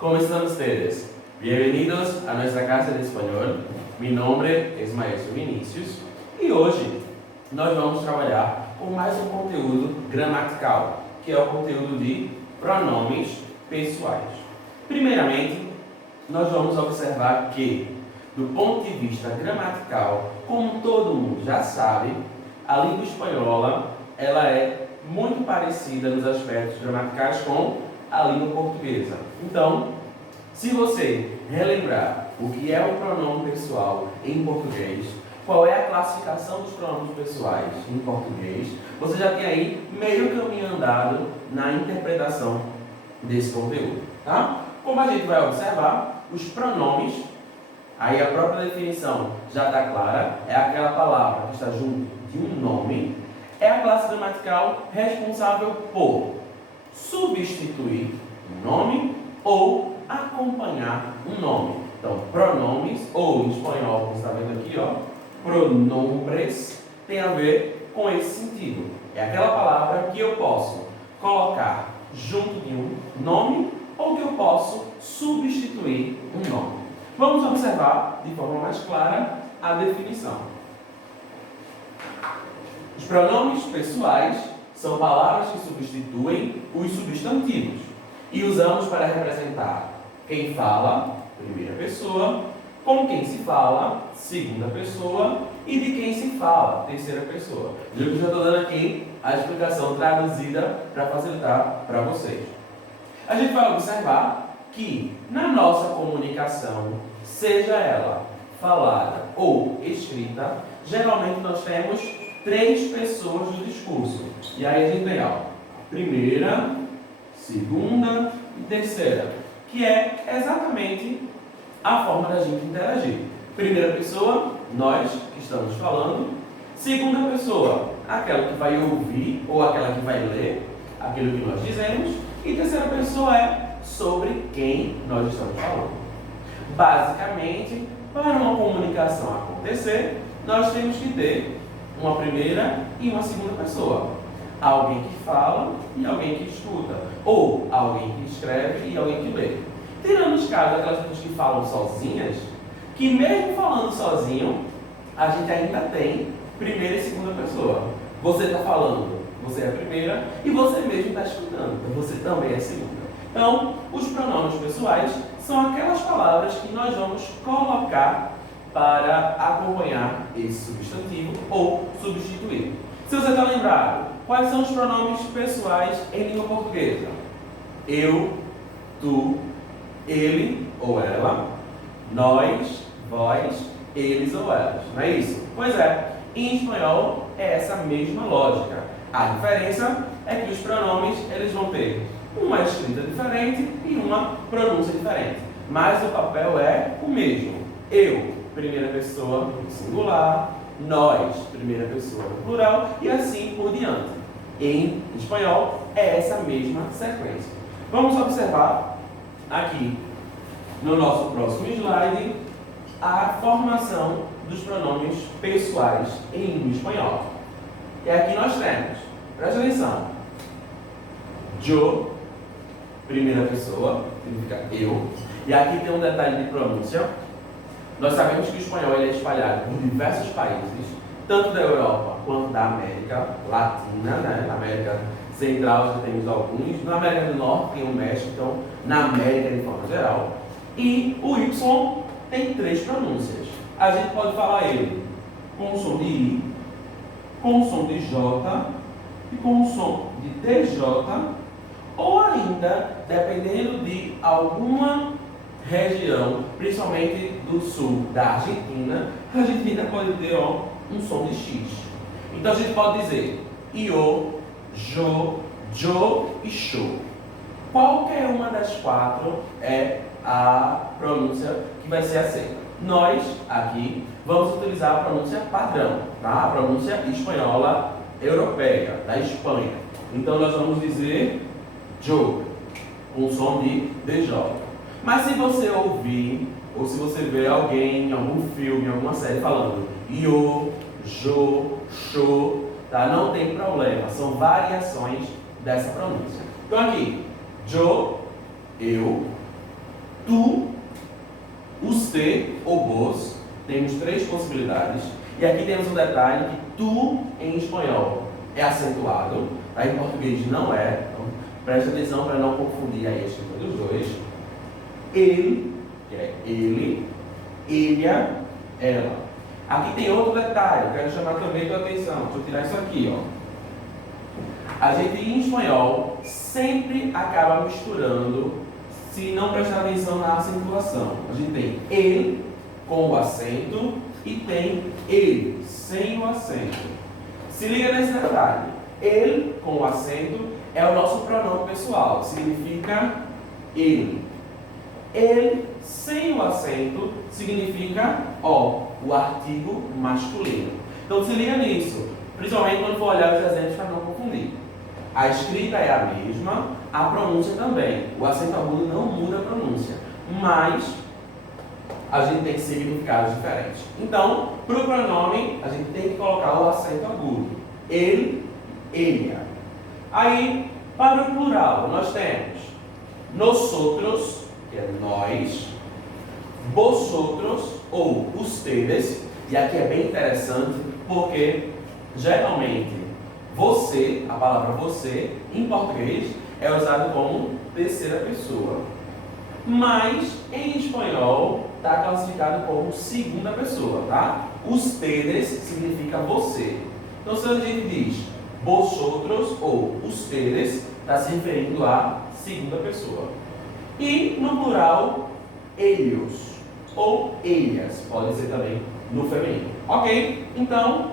¿Cómo están ustedes? Bienvenidos a nuestra clase de español. Mi nombre é Maestro Vinícius e hoje nós vamos trabalhar com mais um conteúdo gramatical, que é o conteúdo de pronomes pessoais. Primeiramente, nós vamos observar que, do ponto de vista gramatical, como todo mundo já sabe, a língua espanhola ela é muito parecida nos aspectos gramaticais com a língua portuguesa. Então, se você relembrar o que é o pronome pessoal em português, qual é a classificação dos pronomes pessoais em português, você já tem aí meio caminho andado na interpretação desse conteúdo, tá? Como a gente vai observar, os pronomes, aí a própria definição já está clara, é aquela palavra que está junto de um nome, é a classe gramatical responsável por substituir um nome ou acompanhar um nome. Então, pronomes, ou em espanhol, como você está vendo aqui, ó, pronombres, tem a ver com esse sentido. É aquela palavra que eu posso colocar junto de um nome ou que eu posso substituir um nome. Vamos observar de forma mais clara a definição. Os pronomes pessoais são palavras que substituem os substantivos e usamos para representar quem fala, primeira pessoa, com quem se fala, segunda pessoa, e de quem se fala, terceira pessoa. Eu já estou dando aqui a explicação traduzida para facilitar para vocês. A gente vai observar que na nossa comunicação, seja ela falada ou escrita, geralmente nós temos três pessoas do discurso. E aí a gente tem a primeira, segunda e terceira, que é exatamente a forma da gente interagir. Primeira pessoa, nós que estamos falando. Segunda pessoa, aquela que vai ouvir ou aquela que vai ler aquilo que nós dizemos. E terceira pessoa é sobre quem nós estamos falando. Basicamente, para uma comunicação acontecer, nós temos que ter uma primeira e uma segunda pessoa. Alguém que fala e alguém que escuta. Ou alguém que escreve e alguém que lê. Tirando os casos daquelas pessoas que falam sozinhas, que mesmo falando sozinho, a gente ainda tem primeira e segunda pessoa. Você está falando, você é a primeira, e você mesmo está escutando, então você também é a segunda. Então, os pronomes pessoais são aquelas palavras que nós vamos colocar para acompanhar esse substantivo ou substituir. Se você está lembrado, quais são os pronomes pessoais em língua portuguesa? Eu, tu, ele ou ela, nós, vós, eles ou elas. Não é isso? Pois é, em espanhol é essa mesma lógica. A diferença é que os pronomes eles vão ter uma escrita diferente e uma pronúncia diferente. Mas o papel é o mesmo. Eu, primeira pessoa no singular, nós, primeira pessoa no plural e assim por diante. Em espanhol é essa mesma sequência. Vamos observar aqui no nosso próximo slide a formação dos pronomes pessoais em língua espanhola. E aqui nós temos, presta atenção, yo, primeira pessoa, significa eu. E aqui tem um detalhe de pronúncia. Nós sabemos que o espanhol ele é espalhado por diversos países, tanto da Europa quanto da América Latina, né? Na América Central já temos alguns, na América do Norte tem o México, então na América de forma geral. E o Y tem três pronúncias. A gente pode falar ele com o som de I, com o som de J e com o som de TJ, ou ainda, dependendo de alguma região, principalmente do sul da Argentina, a Argentina pode ter um som de X. Então a gente pode dizer io, jo e xo. Qualquer uma das quatro é a pronúncia que vai ser aceita. Nós, aqui, vamos utilizar a pronúncia padrão, tá? A pronúncia espanhola europeia, da Espanha. Então nós vamos dizer jo, com som de DJ. Mas se você ouvir, ou se você ver alguém em algum filme, em alguma série falando io, jo, xo, tá? Não tem problema, são variações dessa pronúncia. Então aqui, yo, eu, tu, usted ou vos. Temos 3 possibilidades. E aqui temos um detalhe que tu, em espanhol, é acentuado. Tá? Em português não é. Então, preste atenção para não confundir aí a escrita dos dois. Ele, que é ele, ela, ela. Aqui tem outro detalhe, eu quero chamar também a tua atenção. Deixa eu tirar isso aqui, ó. A gente em espanhol sempre acaba misturando, se não prestar atenção na acentuação. A gente tem ele com o acento e tem ele sem o acento. Se liga nesse detalhe. Ele com o acento é o nosso pronome pessoal, significa ele. Ele sem o acento significa o artigo masculino. Então se liga nisso, principalmente quando for olhar os exemplos para não confundir. A escrita é a mesma, a pronúncia também. O acento agudo não muda a pronúncia, mas a gente tem significados diferentes. Então, para o pronome, a gente tem que colocar o acento agudo. Ele, ella. Aí, para o plural, nós temos nosotros, que é nós, vosotros ou ustedes, e aqui é bem interessante porque geralmente você, a palavra você, em português, é usado como terceira pessoa. Mas em espanhol está classificado como segunda pessoa, tá? Ustedes significa você. Então se a gente diz vosotros ou ustedes, está se referindo à segunda pessoa. E no plural, ellos ou ellas, pode ser também no feminino. Ok? Então,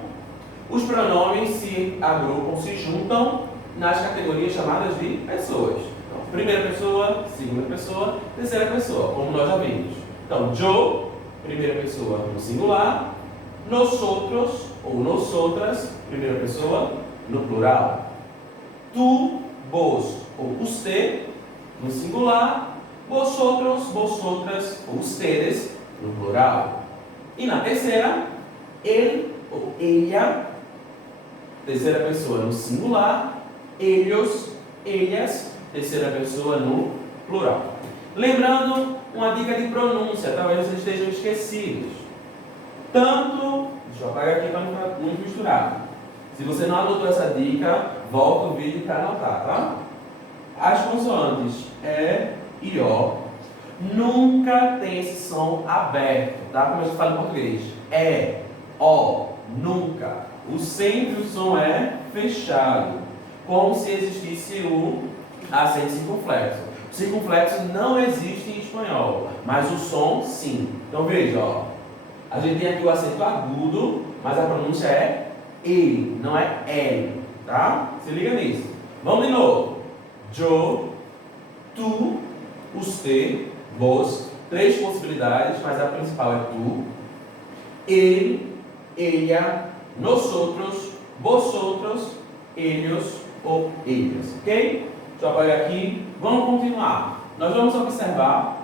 os pronomes se agrupam, se juntam nas categorias chamadas de pessoas. Então, primeira pessoa, segunda pessoa, terceira pessoa, como nós já vimos. Então, yo, primeira pessoa no singular, nosotros ou nosotras, primeira pessoa no plural. Tu, vos ou usted no singular, vosotros, vosotras ou ustedes no plural. E na terceira, ele ou ella, terceira pessoa no singular, ellos, ellas, terceira pessoa no plural. Lembrando uma dica de pronúncia, talvez vocês estejam esquecidos. Tanto, deixa eu apagar aqui para não ficar muito misturado. Se você não anotou essa dica, volta o vídeo para anotar, tá? As consoantes e O nunca tem esse som aberto, tá? Como eu falo em português. O, nunca. O sempre o som é fechado, como se existisse o acento circunflexo. O circunflexo não existe em espanhol, mas o som sim. Então veja, ó, a gente tem aqui o acento agudo, mas a pronúncia é ele, não é L, tá? Se liga nisso. Vamos de novo. Yo, tu, usted, vos. 3 possibilidades, mas a principal é tu. Ele, ella, nosotros, vosotros, ellos ou ellas. Ok? Deixa eu apagar aqui. Vamos continuar. Nós vamos observar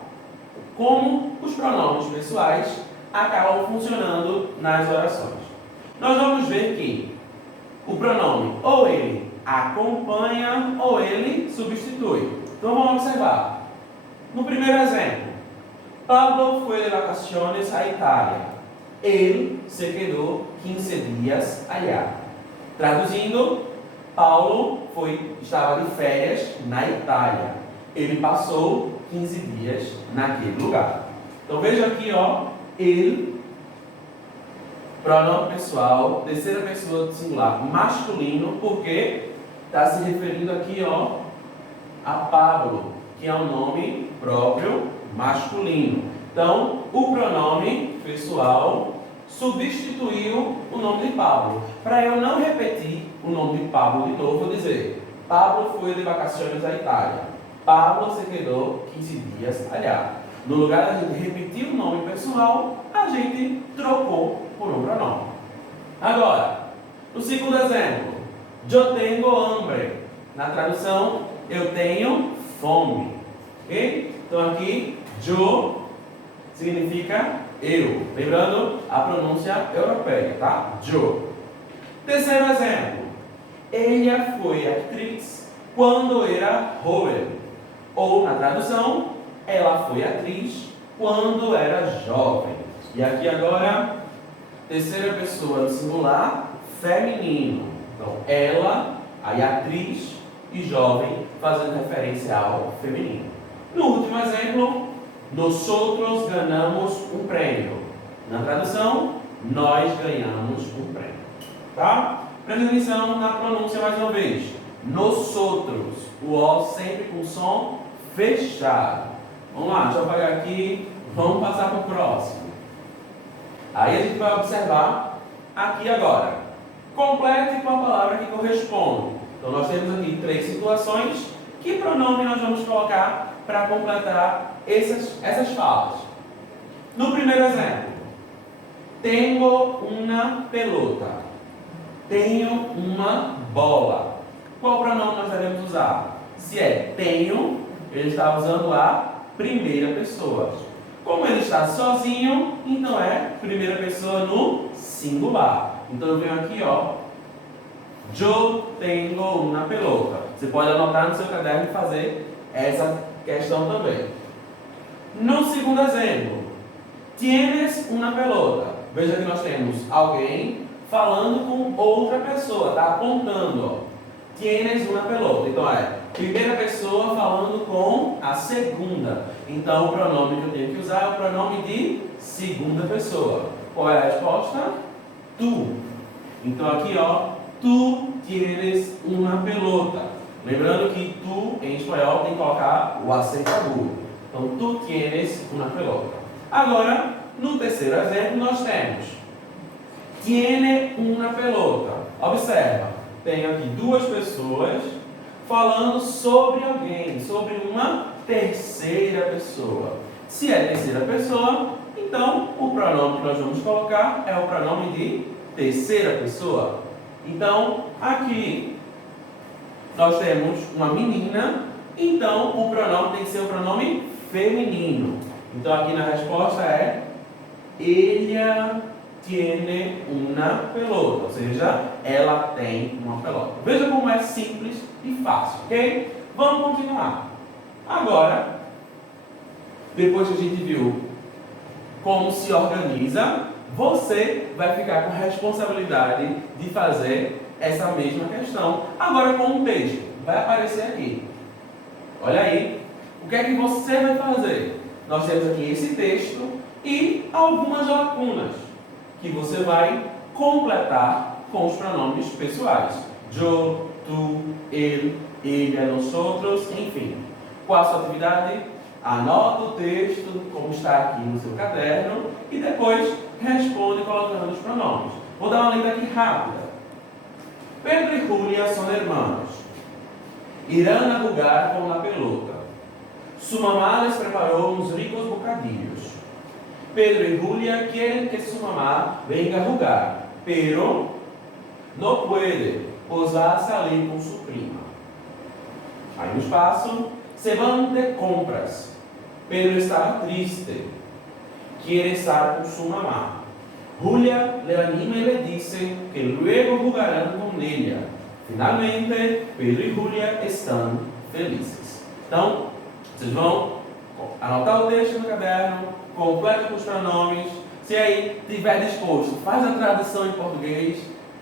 como os pronomes pessoais acabam funcionando nas orações. Nós vamos ver que o pronome ou ele acompanha ou ele substitui. Então vamos observar. No primeiro exemplo, Pablo foi de vacaciones a Itália. Ele se quedou 15 dias allá. Traduzindo, Paulo estava de férias na Itália. Ele passou 15 dias naquele lugar. Então veja aqui, ó, ele, pronome pessoal, terceira pessoa singular masculino, porque está se referindo aqui, ó, a Pablo, que é um nome próprio masculino. Então, o pronome pessoal substituiu o nome de Pablo. Para eu não repetir o nome de Pablo de novo, vou dizer: Pablo foi de vacaciones à Itália. Pablo se quedou 15 dias allá. No lugar da gente repetir o nome pessoal, a gente trocou por um pronome. Agora, no segundo exemplo, yo tengo hambre. Na tradução, eu tenho fome. Ok? Então aqui, yo significa eu. Lembrando a pronúncia europeia, tá? Yo. Terceiro exemplo. Ella foi atriz quando era jovem. Ou, na tradução, ela foi atriz quando era jovem. E aqui agora, terceira pessoa no singular, feminino. Então, ela, aí atriz e jovem, fazendo referência ao feminino. No último exemplo, nosotros ganamos um prêmio. Na tradução, nós ganhamos um prêmio. Tá? Presta atenção na pronúncia mais uma vez. Nosotros, o O sempre com som fechado. Vamos lá, deixa eu apagar aqui. Vamos passar para o próximo. Aí a gente vai observar aqui agora. Complete com a palavra que corresponde. Então nós temos aqui 3 situações. Que pronome nós vamos colocar para completar essas falas? No primeiro exemplo, tenho uma pelota. Tenho uma bola. Qual pronome nós devemos usar? Se é tenho, ele está usando a primeira pessoa. Como ele está sozinho, então é primeira pessoa no singular. Então eu venho aqui, ó. Eu tenho uma pelota. Você pode anotar no seu caderno e fazer essa questão também. No segundo exemplo, tienes uma pelota. Veja que nós temos alguém falando com outra pessoa, está apontando, ó. Tienes uma pelota. Então é primeira pessoa falando com a segunda. Então o pronome que eu tenho que usar é o pronome de segunda pessoa. Qual é a resposta? Tu. Então aqui, ó, tu tienes uma pelota. Lembrando que tu em espanhol tem que colocar o acento agudo. Então tu tienes uma pelota. Agora, no terceiro exemplo nós temos tiene uma pelota. Observa, tenho aqui 2 pessoas falando sobre alguém, sobre uma terceira pessoa. Se é terceira pessoa, então o pronome que nós vamos colocar é o pronome de terceira pessoa. Então, aqui nós temos uma menina, então o pronome tem que ser o pronome feminino. Então, aqui na resposta é ella tiene una pelota, ou seja, ela tem uma pelota. Veja como é simples e fácil, ok? Vamos continuar. Agora, depois que a gente viu como se organiza, você vai ficar com a responsabilidade de fazer essa mesma questão, agora com um texto. Vai aparecer aqui. Olha aí. O que é que você vai fazer? Nós temos aqui esse texto e algumas lacunas que você vai completar com os pronomes pessoais. Eu, tu, ele, ella, nosotros, enfim. Qual a sua atividade? Anota o texto, como está aqui no seu caderno, e depois responde colocando os pronomes. Vou dar uma lida aqui rápida. Pedro e Julia são hermanos. Irán a jugar con la pelota. Su mamá les preparó unos ricos bocadillos. Pedro y Julia quieren que su mamá venga a jugar, pero no puede, pues va a salir con su prima. Aí no espaço, se van de compras. Pedro estaba triste. Quiere estar con su mamá. Julia le anima y le dice que luego jugarán con ella. Finalmente, Pedro e Julia estão felizes. Então, vocês vão anotar o texto no caderno, completa com os pronomes. Se aí estiver disposto, faz a tradução em português.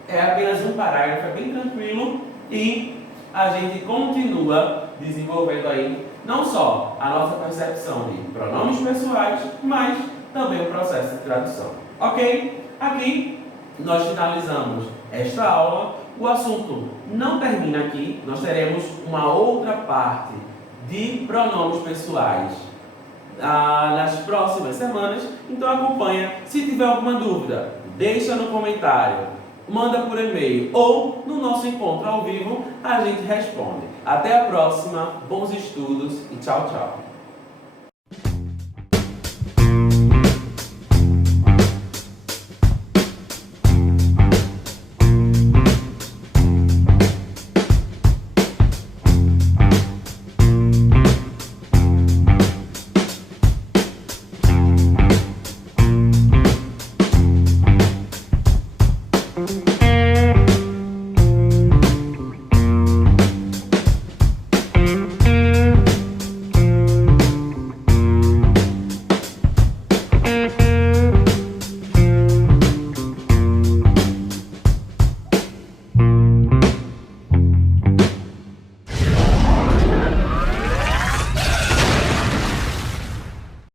É apenas um parágrafo, é bem tranquilo. E a gente continua desenvolvendo aí não só a nossa percepção de pronomes pessoais, mas também o processo de tradução. Ok? Aqui nós finalizamos esta aula. O assunto não termina aqui. Nós teremos uma outra parte de pronomes pessoais nas próximas semanas. Então acompanha. Se tiver alguma dúvida, deixa no comentário, manda por e-mail ou no nosso encontro ao vivo, a gente responde. Até a próxima, bons estudos e tchau, tchau.